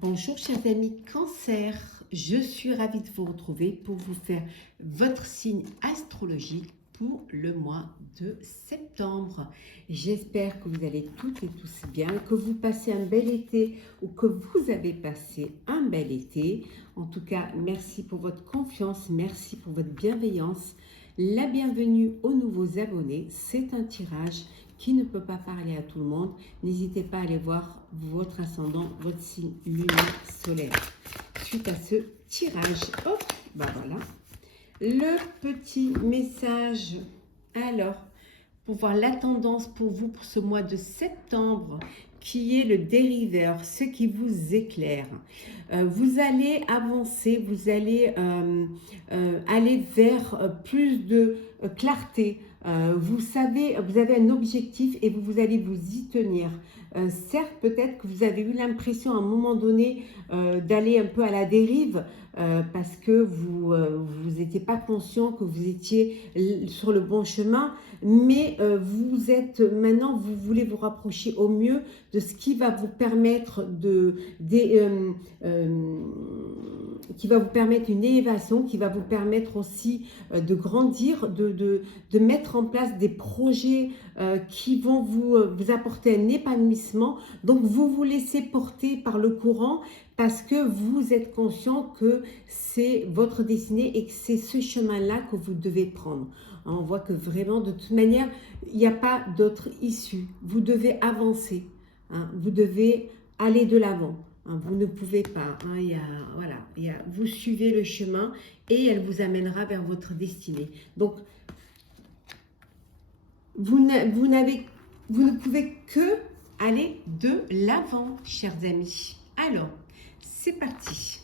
Bonjour chers amis Cancer, je suis ravie de vous retrouver pour vous faire votre signe astrologique pour le mois de septembre. J'espère que vous allez toutes et tous bien, que vous passez un bel été ou que vous avez passé un bel été. En tout cas, merci pour votre confiance, merci pour votre bienveillance. La bienvenue aux nouveaux abonnés, c'est un tirage qui ne peut pas parler à tout le monde. N'hésitez pas à aller voir votre ascendant, votre signe lunaire solaire. Suite à ce tirage, hop, bah voilà, le petit message. Alors, pour voir la tendance pour vous pour ce mois de septembre, qui est le dériveur, ce qui vous éclaire. Vous allez avancer, vous allez aller vers plus de clarté. Vous savez, vous avez un objectif et vous allez vous y tenir. Certes, peut-être que vous avez eu l'impression à un moment donné d'aller un peu à la dérive parce que vous n'étiez pas conscient que vous étiez sur le bon chemin, mais vous êtes maintenant, vous voulez vous rapprocher au mieux de ce qui va vous permettre qui va vous permettre une élévation, qui va vous permettre aussi de grandir, de mettre en place des projets qui vont vous apporter un épanouissement. Donc vous vous laissez porter par le courant parce que vous êtes conscient que c'est votre destinée et que c'est ce chemin-là que vous devez prendre. On voit que vraiment, de toute manière, il n'y a pas d'autre issue. Vous devez avancer, hein, vous devez aller de l'avant. Hein, vous ne pouvez pas. Hein, vous suivez le chemin et elle vous amènera vers votre destinée. Donc, vous ne pouvez que aller de l'avant, chers amis. Alors, c'est parti.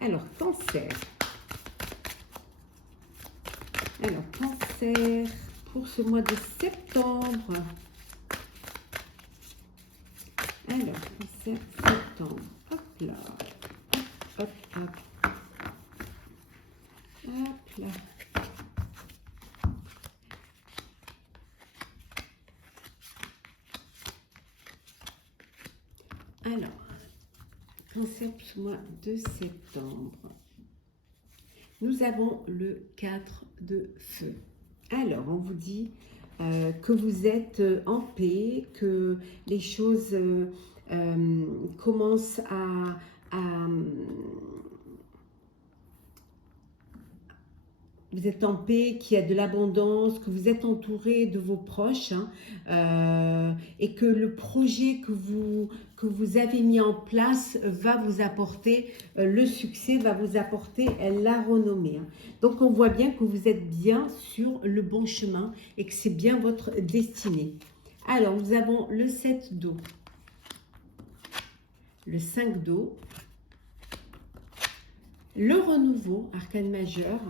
Alors, Cancer. Alors, Cancer, pour ce mois de septembre. Alors, Cancer, septembre. Hop là. Hop, hop, hop. Hop là. Alors, Cancer pour ce mois de septembre. Nous avons le 4 de feu. Alors, on vous dit que vous êtes en paix, que les choses commencent vous êtes en paix, qu'il y a de l'abondance, que vous êtes entouré de vos proches, hein, et que le projet que vous avez mis en place va vous apporter le succès, va vous apporter la renommée. Hein. Donc on voit bien que vous êtes bien sur le bon chemin et que c'est bien votre destinée. Alors nous avons le 7 d'eau, le 5 d'eau, le renouveau, arcane majeur,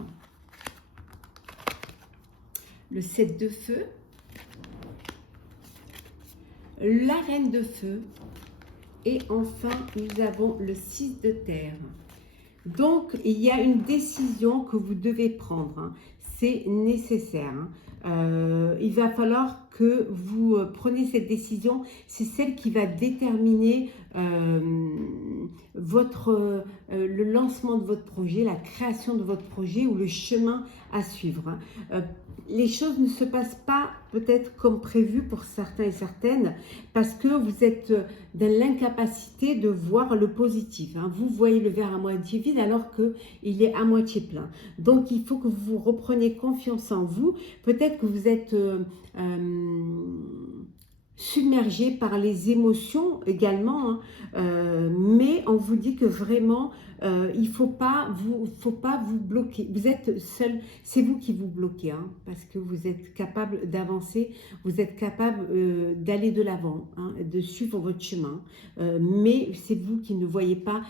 le 7 de feu, la reine de feu et enfin nous avons le 6 de terre. Donc il y a une décision que vous devez prendre, hein. C'est nécessaire. Hein. Il va falloir que vous preniez cette décision, c'est celle qui va déterminer le lancement de votre projet, la création de votre projet ou le chemin à suivre. Hein. Les choses ne se passent pas peut-être comme prévu pour certains et certaines parce que vous êtes dans l'incapacité de voir le positif. Hein. Vous voyez le verre à moitié vide alors qu'il est à moitié plein. Donc il faut que vous repreniez confiance en vous. Peut-être que vous êtes submergé par les émotions également, hein, mais on vous dit que vraiment il ne faut pas vous bloquer. Vous êtes seul, c'est vous qui vous bloquez, hein, parce que vous êtes capable d'avancer, vous êtes capable d'aller de l'avant, hein, de suivre votre chemin, mais c'est vous qui ne voyez pas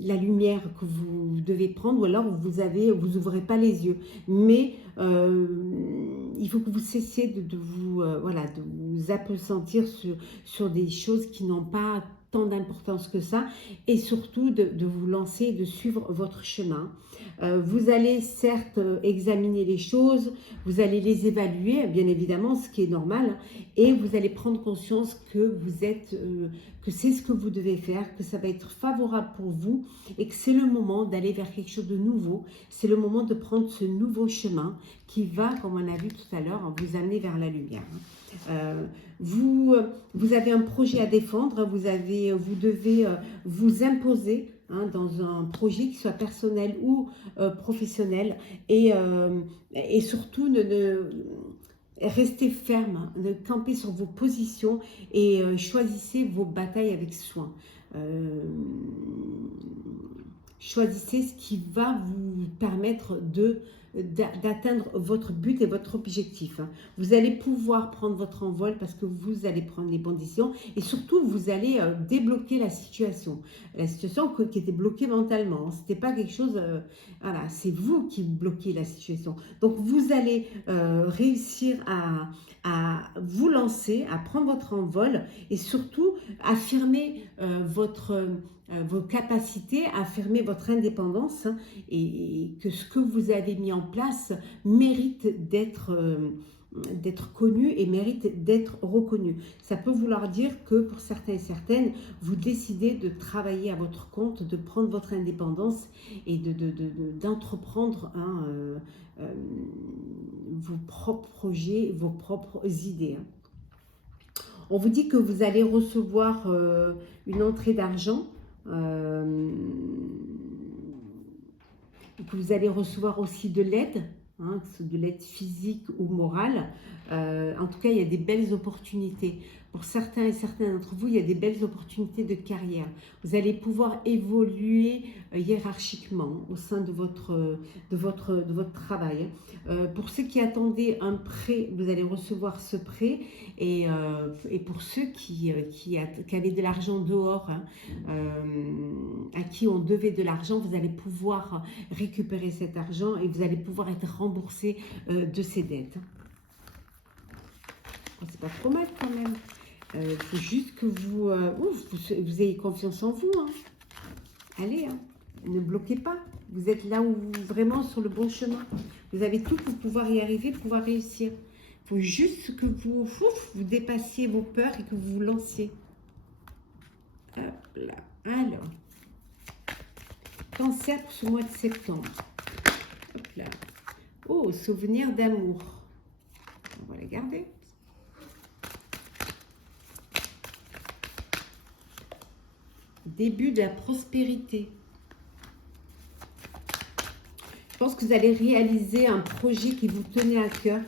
la lumière que vous devez prendre, ou alors vous ouvrez pas les yeux, mais il faut que vous cessiez de vous appesantir sur des choses qui n'ont pas tant d'importance que ça, et surtout de vous lancer et de suivre votre chemin. Vous allez certes examiner les choses, vous allez les évaluer, bien évidemment, ce qui est normal, et vous allez prendre conscience que que c'est ce que vous devez faire, que ça va être favorable pour vous et que c'est le moment d'aller vers quelque chose de nouveau. C'est le moment de prendre ce nouveau chemin qui va, comme on a vu tout à l'heure, vous amener vers la lumière. Vous avez un projet à défendre, vous devez vous imposer dans un projet qui soit personnel ou professionnel et surtout restez ferme, campez sur vos positions et choisissez vos batailles avec soin. Choisissez ce qui va vous permettre d'atteindre votre but et votre objectif. Vous allez pouvoir prendre votre envol parce que vous allez prendre les bonnes décisions et surtout vous allez débloquer la situation. La situation qui était bloquée mentalement, c'était pas quelque chose, voilà, c'est vous qui bloquez la situation. Donc vous allez réussir à vous lancer, à prendre votre envol et surtout affirmer vos capacités, affirmer votre indépendance et que ce que vous avez mis en place mérite d'être connu et mérite d'être reconnu. Ça peut vouloir dire que pour certains et certaines, vous décidez de travailler à votre compte, de prendre votre indépendance et d'entreprendre vos propres projets, vos propres idées. On vous dit que vous allez recevoir une entrée d'argent, que vous allez recevoir aussi de l'aide, de l'aide physique ou morale. En tout cas, il y a des belles opportunités. Pour certains et certaines d'entre vous, il y a des belles opportunités de carrière. Vous allez pouvoir évoluer hiérarchiquement au sein de votre travail. Pour ceux qui attendaient un prêt, vous allez recevoir ce prêt. Et pour ceux qui avaient de l'argent dehors, à qui on devait de l'argent, vous allez pouvoir récupérer cet argent et vous allez pouvoir être remboursé de ces dettes. C'est pas trop mal quand même. Il faut juste que vous ayez confiance en vous. Allez, ne bloquez pas. Vous êtes là où vraiment sur le bon chemin. Vous avez tout pour pouvoir y arriver, pouvoir réussir. Il faut juste que vous dépassiez vos peurs et que vous vous lanciez. Hop là. Alors, Cancer pour ce mois de septembre. Hop là. Oh, souvenir d'amour. On va la garder. Début de la prospérité. Je pense que vous allez réaliser un projet qui vous tenait à cœur,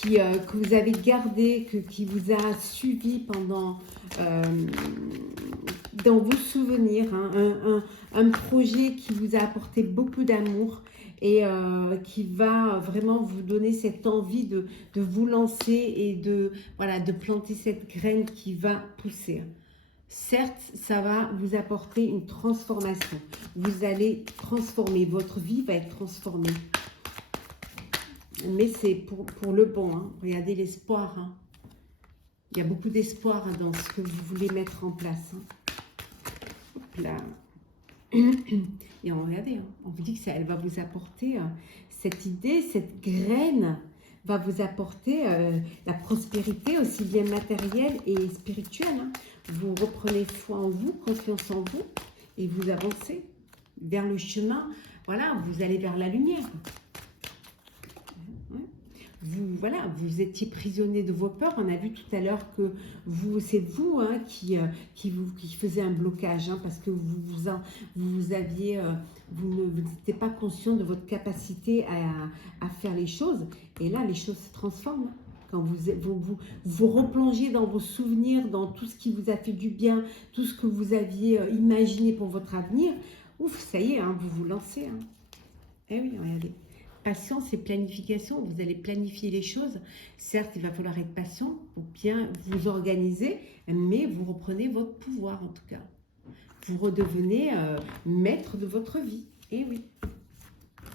que vous avez gardé, qui vous a suivi pendant dans vos souvenirs, un projet qui vous a apporté beaucoup d'amour et qui va vraiment vous donner cette envie de vous lancer et de planter cette graine qui va pousser. Certes, ça va vous apporter une transformation. Vous allez transformer, votre vie va être transformée. Mais c'est pour le bon. Regardez l'espoir. Il y a beaucoup d'espoir dans ce que vous voulez mettre en place. Hop là. Et regardez, on vous dit que elle va vous apporter cette idée, cette graine va vous apporter la prospérité aussi bien matérielle et spirituelle. Vous reprenez foi en vous, confiance en vous et vous avancez vers le chemin. Voilà, vous allez vers la lumière. Vous étiez prisonnier de vos peurs. On a vu tout à l'heure que c'est vous qui faisait un blocage parce que vous n'étiez pas conscient de votre capacité à faire les choses. Et là, les choses se transforment. Quand vous replongez dans vos souvenirs, dans tout ce qui vous a fait du bien, tout ce que vous aviez imaginé pour votre avenir, ça y est, vous vous lancez. Eh oui, regardez. Patience et planification, vous allez planifier les choses. Certes, il va falloir être patient pour bien vous organiser, mais vous reprenez votre pouvoir en tout cas. Vous redevenez maître de votre vie. Eh oui.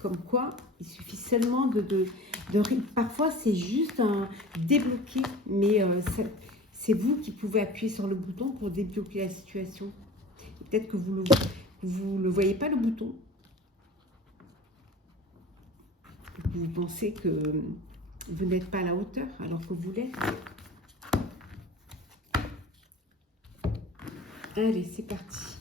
Comme quoi, il suffit seulement parfois, c'est juste un débloquer, mais c'est vous qui pouvez appuyer sur le bouton pour débloquer la situation. Peut-être que vous le voyez pas, le bouton. Vous pensez que vous n'êtes pas à la hauteur alors que vous l'êtes. Allez, c'est parti.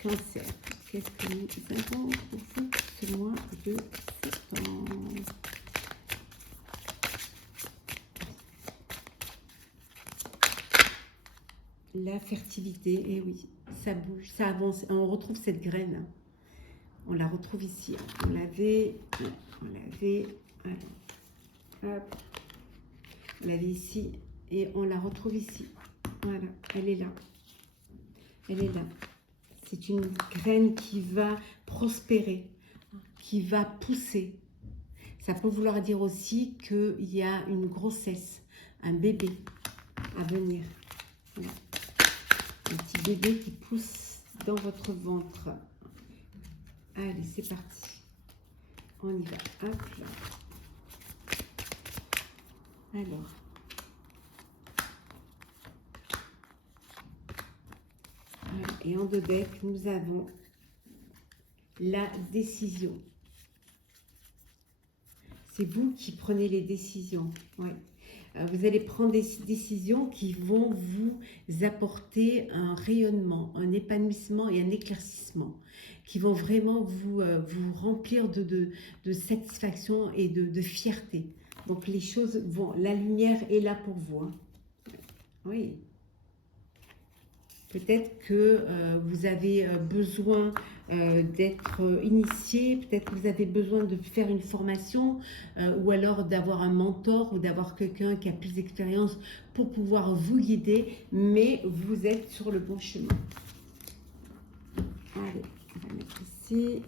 Cancer, qu'est-ce que nous avons pour vous ce mois de septembre? La fertilité, et oui, ça bouge, ça avance. On retrouve cette graine. On la retrouve ici. On l'avait, voilà. Hop, on l'avait ici et on la retrouve ici. Voilà, elle est là. Elle est là. C'est une graine qui va prospérer, qui va pousser. Ça peut vouloir dire aussi qu'il y a une grossesse, un bébé à venir. Voilà. Un petit bébé qui pousse dans votre ventre. Allez, c'est parti. On y va. Hop là. Alors. Voilà. Et en deux decks, nous avons la décision. C'est vous qui prenez les décisions. Ouais. Vous allez prendre des décisions qui vont vous apporter un rayonnement, un épanouissement et un éclaircissement, qui vont vraiment vous remplir de satisfaction et de fierté. Donc les choses vont, la lumière est là pour vous. Hein. Oui. Peut-être que vous avez besoin d'être initié, peut-être que vous avez besoin de faire une formation ou alors d'avoir un mentor ou d'avoir quelqu'un qui a plus d'expérience pour pouvoir vous guider, mais vous êtes sur le bon chemin. Allez, on va mettre ici.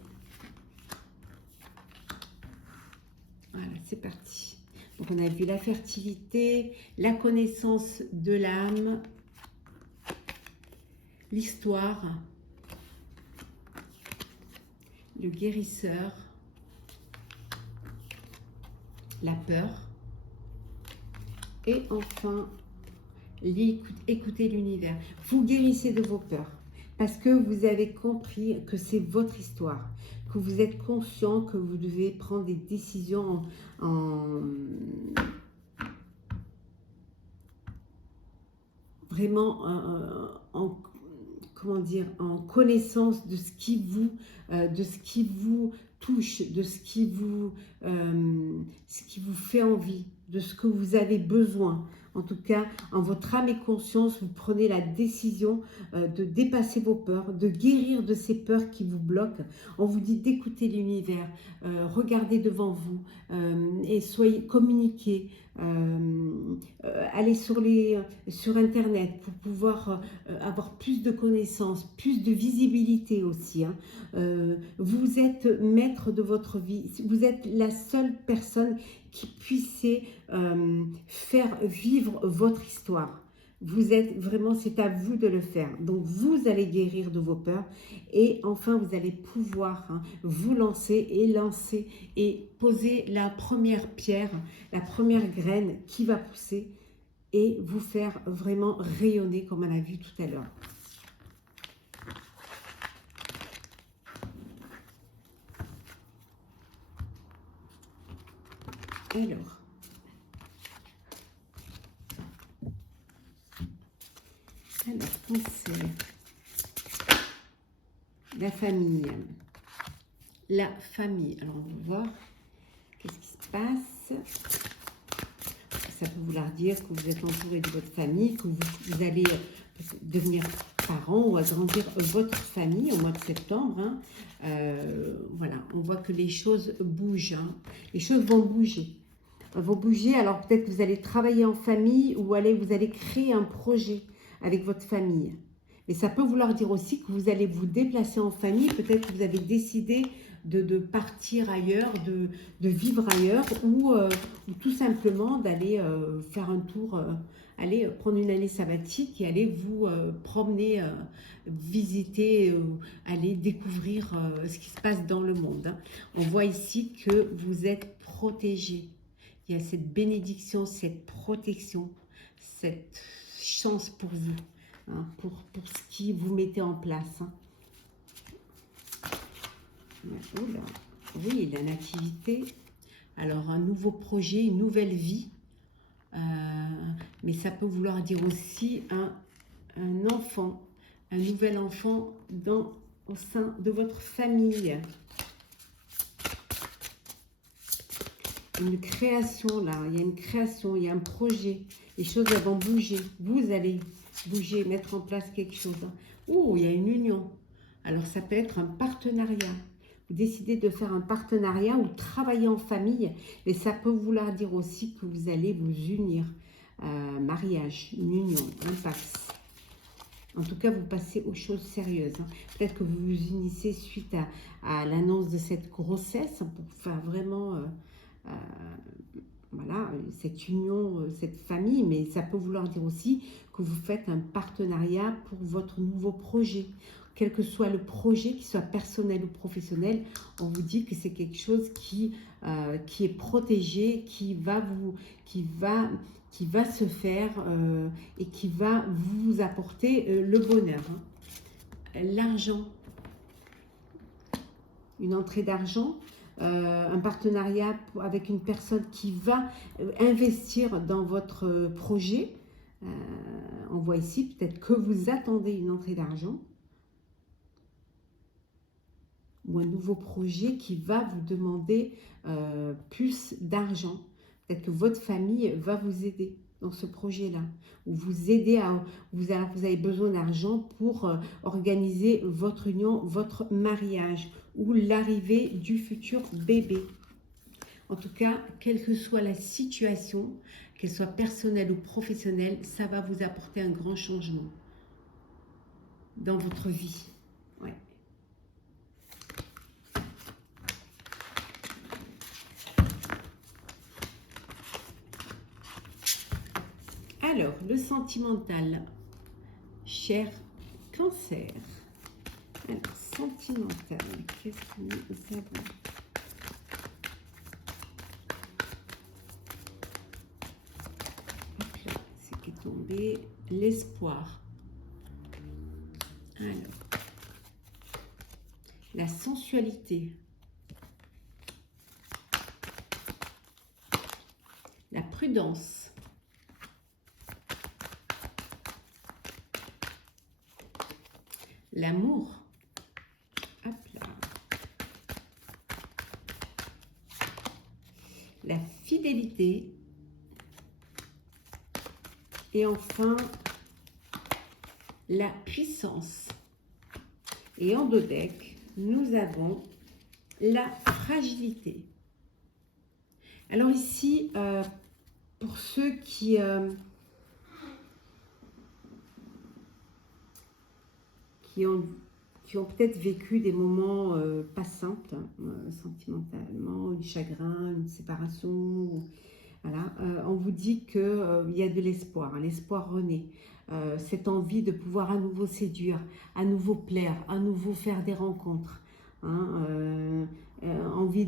Voilà, c'est parti. Donc on a vu la fertilité, la connaissance de l'âme, l'histoire, le guérisseur, la peur et enfin écoutez l'univers. Vous guérissez de vos peurs parce que vous avez compris que c'est votre histoire, que vous êtes conscient que vous devez prendre des décisions vraiment comment dire, en connaissance de ce qui vous touche, de ce qui vous fait envie, de ce que vous avez besoin. En tout cas, en votre âme et conscience, vous prenez la décision de dépasser vos peurs, de guérir de ces peurs qui vous bloquent. On vous dit d'écouter l'univers, regardez devant vous et soyez communiqués. Allez sur Internet pour pouvoir avoir plus de connaissances, plus de visibilité aussi. Hein. Vous êtes maître de votre vie. Vous êtes la seule personne qui puisse faire vivre votre histoire. Vous êtes vraiment, c'est à vous de le faire. Donc, vous allez guérir de vos peurs et enfin, vous allez pouvoir vous lancer et poser la première pierre, la première graine qui va pousser et vous faire vraiment rayonner comme on a vu tout à l'heure. Alors, cancer, la famille. La famille. Alors, on va voir qu'est-ce qui se passe. Ça peut vouloir dire que vous êtes entouré de votre famille, que vous allez devenir parents ou agrandir votre famille au mois de septembre. Hein. Voilà, on voit que les choses bougent. Hein. Les choses vont bouger. Alors peut-être que vous allez travailler en famille ou vous allez créer un projet avec votre famille. Mais ça peut vouloir dire aussi que vous allez vous déplacer en famille. Peut-être que vous avez décidé de partir ailleurs, de vivre ailleurs ou tout simplement d'aller faire un tour, aller prendre une année sabbatique et aller vous promener, visiter, aller découvrir ce qui se passe dans le monde. Hein. On voit ici que vous êtes protégé. Il y a cette bénédiction, cette protection, cette chance pour vous, hein, pour ce qui vous mettez en place. Hein. Oh là. Oui, la nativité. Alors, un nouveau projet, une nouvelle vie. Mais ça peut vouloir dire aussi un enfant un nouvel enfant au sein de votre famille. Une création là, il y a une création, il y a un projet. Les choses vont bouger. Vous allez bouger, mettre en place quelque chose. Oh, il y a une union. Alors ça peut être un partenariat. Vous décidez de faire un partenariat ou travailler en famille. Et ça peut vouloir dire aussi que vous allez vous unir. Mariage, une union, un pax. En tout cas, vous passez aux choses sérieuses. Peut-être que vous vous unissez suite à l'annonce de cette grossesse pour faire vraiment voilà, cette union, cette famille. Mais ça peut vouloir dire aussi que vous faites un partenariat pour votre nouveau projet. Quel que soit le projet, qu'il soit personnel ou professionnel, on vous dit que c'est quelque chose qui est protégé, qui va se faire et qui va vous apporter le bonheur. L'argent, une entrée d'argent, un partenariat avec une personne qui va investir dans votre projet. On voit ici peut-être que vous attendez une entrée d'argent ou un nouveau projet qui va vous demander plus d'argent. Peut-être que votre famille va vous aider dans ce projet-là, ou vous aider vous avez besoin d'argent pour organiser votre union, votre mariage, ou l'arrivée du futur bébé. En tout cas, quelle que soit la situation, qu'elle soit personnelle ou professionnelle, ça va vous apporter un grand changement dans votre vie. Ouais. Alors, le sentimental, cher Cancer. Alors, sentimental, qu'est-ce que nous avons? C'est qui est tombé, l'espoir. Alors, la sensualité, la prudence, l'amour, hop là, la fidélité, et enfin la puissance. Et en dos deck, nous avons la fragilité. Alors ici, pour ceux qui ont peut-être vécu des moments pas simples, sentimentalement, du chagrin, une séparation, voilà, on vous dit qu'il y a de l'espoir, l'espoir renaît. Cette envie de pouvoir à nouveau séduire, à nouveau plaire, à nouveau faire des rencontres, hein, envie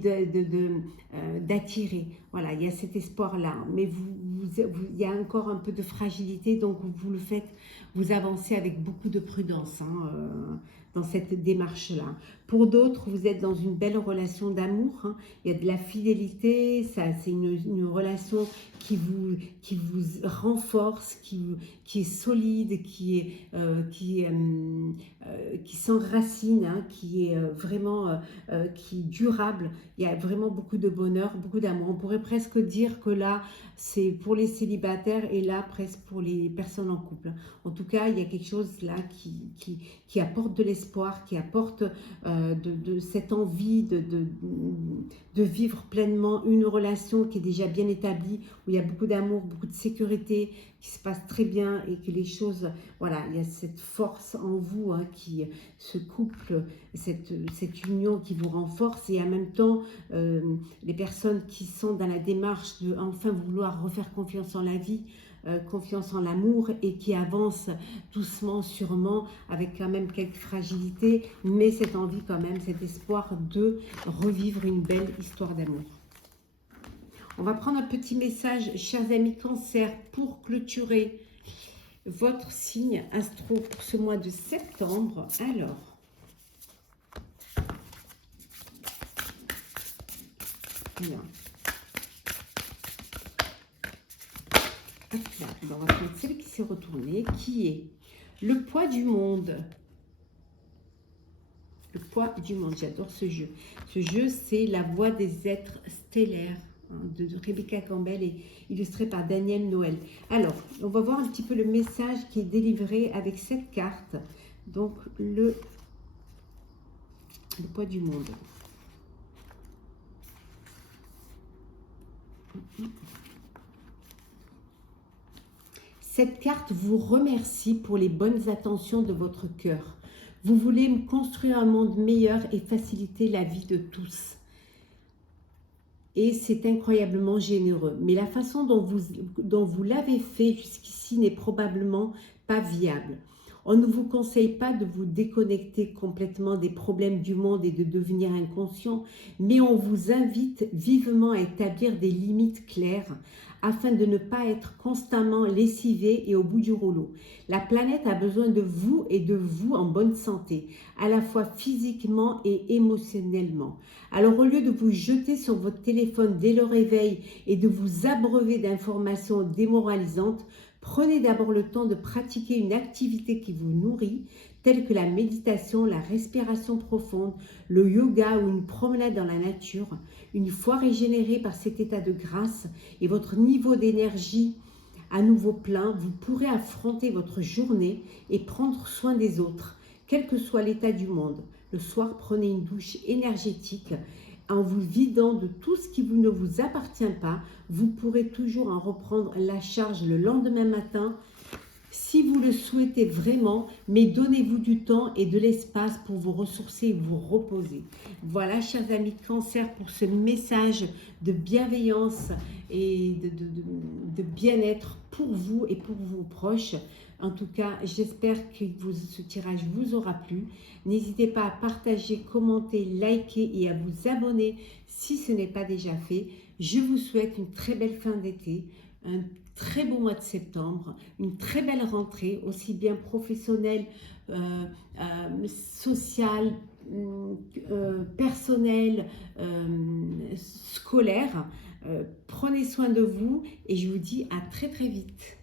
d'attirer. Voilà, il y a cet espoir-là, mais il y a encore un peu de fragilité, donc vous le faites, vous avancez avec beaucoup de prudence dans cette démarche-là. Pour d'autres, vous êtes dans une belle relation d'amour, hein. Il y a de la fidélité, c'est une relation qui vous renforce, qui est solide, qui s'enracine, hein, qui est vraiment qui est durable. Il y a vraiment beaucoup de bonheur, beaucoup d'amour. On pourrait presque dire que là, c'est pour les célibataires et là, presque pour les personnes en couple. En tout cas, il y a quelque chose là qui apporte de l'espoir, qui apporte de cette envie de vivre pleinement une relation qui est déjà bien établie, où il y a beaucoup d'amour, beaucoup de sécurité, qui se passe très bien et que les choses, voilà, il y a cette force en vous, hein, ce couple, cette union qui vous renforce, et en même temps, les personnes qui sont dans la démarche de enfin vouloir refaire confiance en la vie, confiance en l'amour, et qui avance doucement, sûrement, avec quand même quelques fragilités, mais cette envie quand même, cet espoir de revivre une belle histoire d'amour. On va prendre un petit message, chers amis Cancer, pour clôturer votre signe astro pour ce mois de septembre. Alors, bien. On va prendre celle qui s'est retournée, qui est Le poids du monde. Le poids du monde, j'adore ce jeu. Ce jeu, c'est La voix des êtres stellaires de Rebecca Campbell et illustré par Daniel Noël. Alors, on va voir un petit peu le message qui est délivré avec cette carte. Donc, le poids du monde. Cette carte vous remercie pour les bonnes attentions de votre cœur. Vous voulez construire un monde meilleur et faciliter la vie de tous. Et c'est incroyablement généreux. Mais la façon dont vous l'avez fait jusqu'ici n'est probablement pas viable. On ne vous conseille pas de vous déconnecter complètement des problèmes du monde et de devenir inconscient, mais on vous invite vivement à établir des limites claires afin de ne pas être constamment lessivé et au bout du rouleau. La planète a besoin de vous et de vous en bonne santé, à la fois physiquement et émotionnellement. Alors au lieu de vous jeter sur votre téléphone dès le réveil et de vous abreuver d'informations démoralisantes, prenez d'abord le temps de pratiquer une activité qui vous nourrit, telle que la méditation, la respiration profonde, le yoga ou une promenade dans la nature. Une fois régénéré par cet état de grâce et votre niveau d'énergie à nouveau plein, vous pourrez affronter votre journée et prendre soin des autres, quel que soit l'état du monde. Le soir, prenez une douche énergétique. En vous vidant de tout ce qui ne vous appartient pas, vous pourrez toujours en reprendre la charge le lendemain matin si vous le souhaitez vraiment, mais donnez-vous du temps et de l'espace pour vous ressourcer et vous reposer. Voilà, chers amis Cancer, pour ce message de bienveillance et de bien-être pour vous et pour vos proches. En tout cas, j'espère que ce tirage vous aura plu. N'hésitez pas à partager, commenter, liker et à vous abonner si ce n'est pas déjà fait. Je vous souhaite une très belle fin d'été, un très beau mois de septembre, une très belle rentrée, aussi bien professionnelle, sociale, personnelle, scolaire. Prenez soin de vous et je vous dis à très très vite.